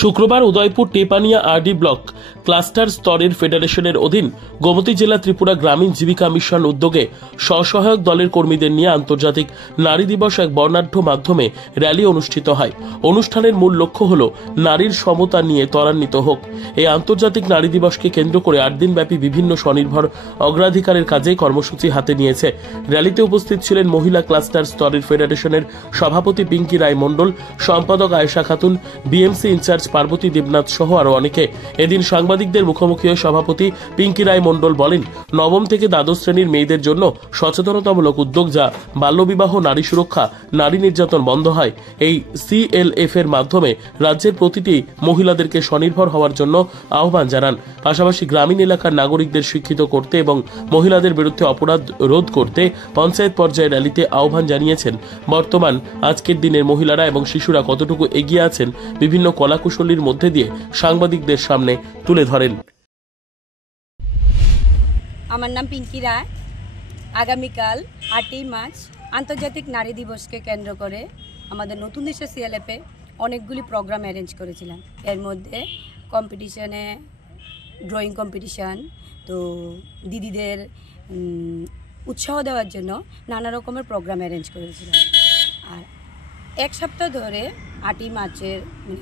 শুক্রবার Udaipur Tepania RD block cluster স্তরের ফেডারেশনের অধীন গোমতী জেলা ত্রিপুরা গ্রামীণ জীবিকা মিশন উদ্যোগে স্বসহায়ক দলের কর্মীদের নিয়ে আন্তর্জাতিক নারী দিবস এক বর্ণাঢ্য মাধ্যমে র্যালি অনুষ্ঠিত হয়। অনুষ্ঠানের মূল লক্ষ্য হল নারীর সমতা নিয়ে ত্বরান্বিত হোক। এই আন্তর্জাতিক নারী দিবসকে কেন্দ্র করে 8 দিনব্যাপী বিভিন্ন স্বনির্ভর অগ্রাধিকারের কাজে কর্মসূচি হাতে নিয়েছে। র্যালিতে উপস্থিত ছিলেন মহিলা ক্লাস্টার স্তরের ফেডারেশনের সভাপতি পিঙ্কি রায় মণ্ডল, সম্পাদক আয়েশা খাতুন, বিএমসি ইনচার্জ পার্বতী দেবনাথ সহ আরো অনেকে। এদিন সাংবাদিকদের মুখোমুখি হয়ে সভাপতি পিঙ্কি রায় মণ্ডল বলেন, নবম থেকে দ্বাদশ শ্রেণীর মেয়েদের জন্য সচেতনতামূলক উদ্যোগ যা বাল্যবিবাহ, নারী সুরক্ষা, নারী নির্যাতন বন্ধ হয়। এই CLF এর মাধ্যমে রাজ্যের প্রতিটি মহিলাদেরকে স্বনির্ভর হওয়ার জন্য আহ্বান জানান। পাশাপাশি গ্রামীণ এলাকার নাগরিকদের শিক্ষিত করতে এবং মহিলাদের বিরুদ্ধে অপরাধ রোধ করতে পঞ্চায়েত পর্যায়ে র্যালিতে আহ্বান জানিয়েছেন। বর্তমান আজকের দিনের মহিলারা এবং শিশুরা কতটুকু এগিয়ে আছেন বিভিন্ন কলাকুশলীর মধ্যে দিয়ে সাংবাদিকদের সামনে তুলে ধরেন। আমার নাম পিঙ্কি রায়। আগামীকাল 8ই মার্চ আন্তর্জাতিক নারী দিবসকে কেন্দ্র করে আমাদের নতুন দেশের CLF-এ অনেকগুলি প্রোগ্রাম অ্যারেঞ্জ করেছিলাম। এর মধ্যে কম্পিটিশনে ড্রয়িং কম্পিটিশান, তো দিদিদের উৎসাহ দেওয়ার জন্য নানা রকমের প্রোগ্রাম অ্যারেঞ্জ করেছিলাম। আর এক সপ্তাহ ধরে 8ই মার্চের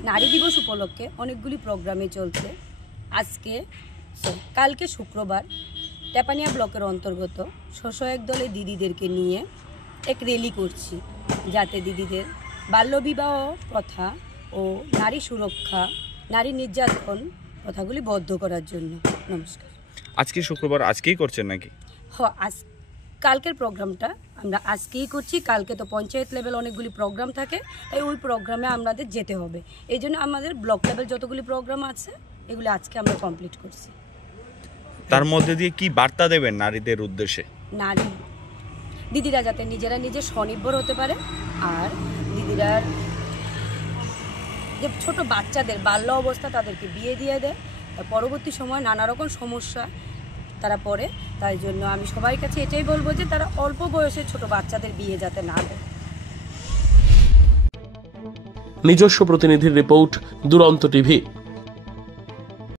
নারী দিবস উপলক্ষে অনেকগুলি প্রোগ্রামে চলছে। কালকে শুক্রবার টেপানিয়া ব্লকের অন্তর্গত স্বসহায়ক দলের দিদিদেরকে নিয়ে এক র্যালি করছি, যাতে দিদিদের বাল্যবিবাহ প্রথা ও নারী সুরক্ষা, নারী নির্যাতন প্রথাগুলি বদ্ধ করার জন্য। নমস্কার। আজকে শুক্রবার আজকেই করছেন নাকি? কালকের প্রোগ্রামটা আমরা আজকেই করছি। কালকে তো পঞ্চায়েত লেভেল অনেকগুলি প্রোগ্রাম থাকে, তাই ওই প্রোগ্রামে আমাদের যেতে হবে। এই জন্য আমাদের ব্লক লেভেল যতগুলি প্রোগ্রাম আছে এগুলি আজকে আমরা কমপ্লিট করছি। তার মধ্যে দিয়ে কি বার্তা দেবেন নারীদের উদ্দেশ্যে? নারী দিদিরা যাতে নিজেরা নিজে স্বনির্ভর হতে পারে, আর দিদিরা যে ছোট বাচ্চাদের বাল্য অবস্থা তাদেরকে বিয়ে দিয়ে দেয়, পরবর্তী সময় নানা রকম সমস্যা তারা পড়ে। তাই জন্য আমি সবার কাছে এটাই বলবো যে তারা অল্প বয়সে ছোট বাচ্চাদের বিয়ে যাতে না দেয়। নিজস্ব প্রতিনিধির রিপোর্ট, দুরন্ত টিভি।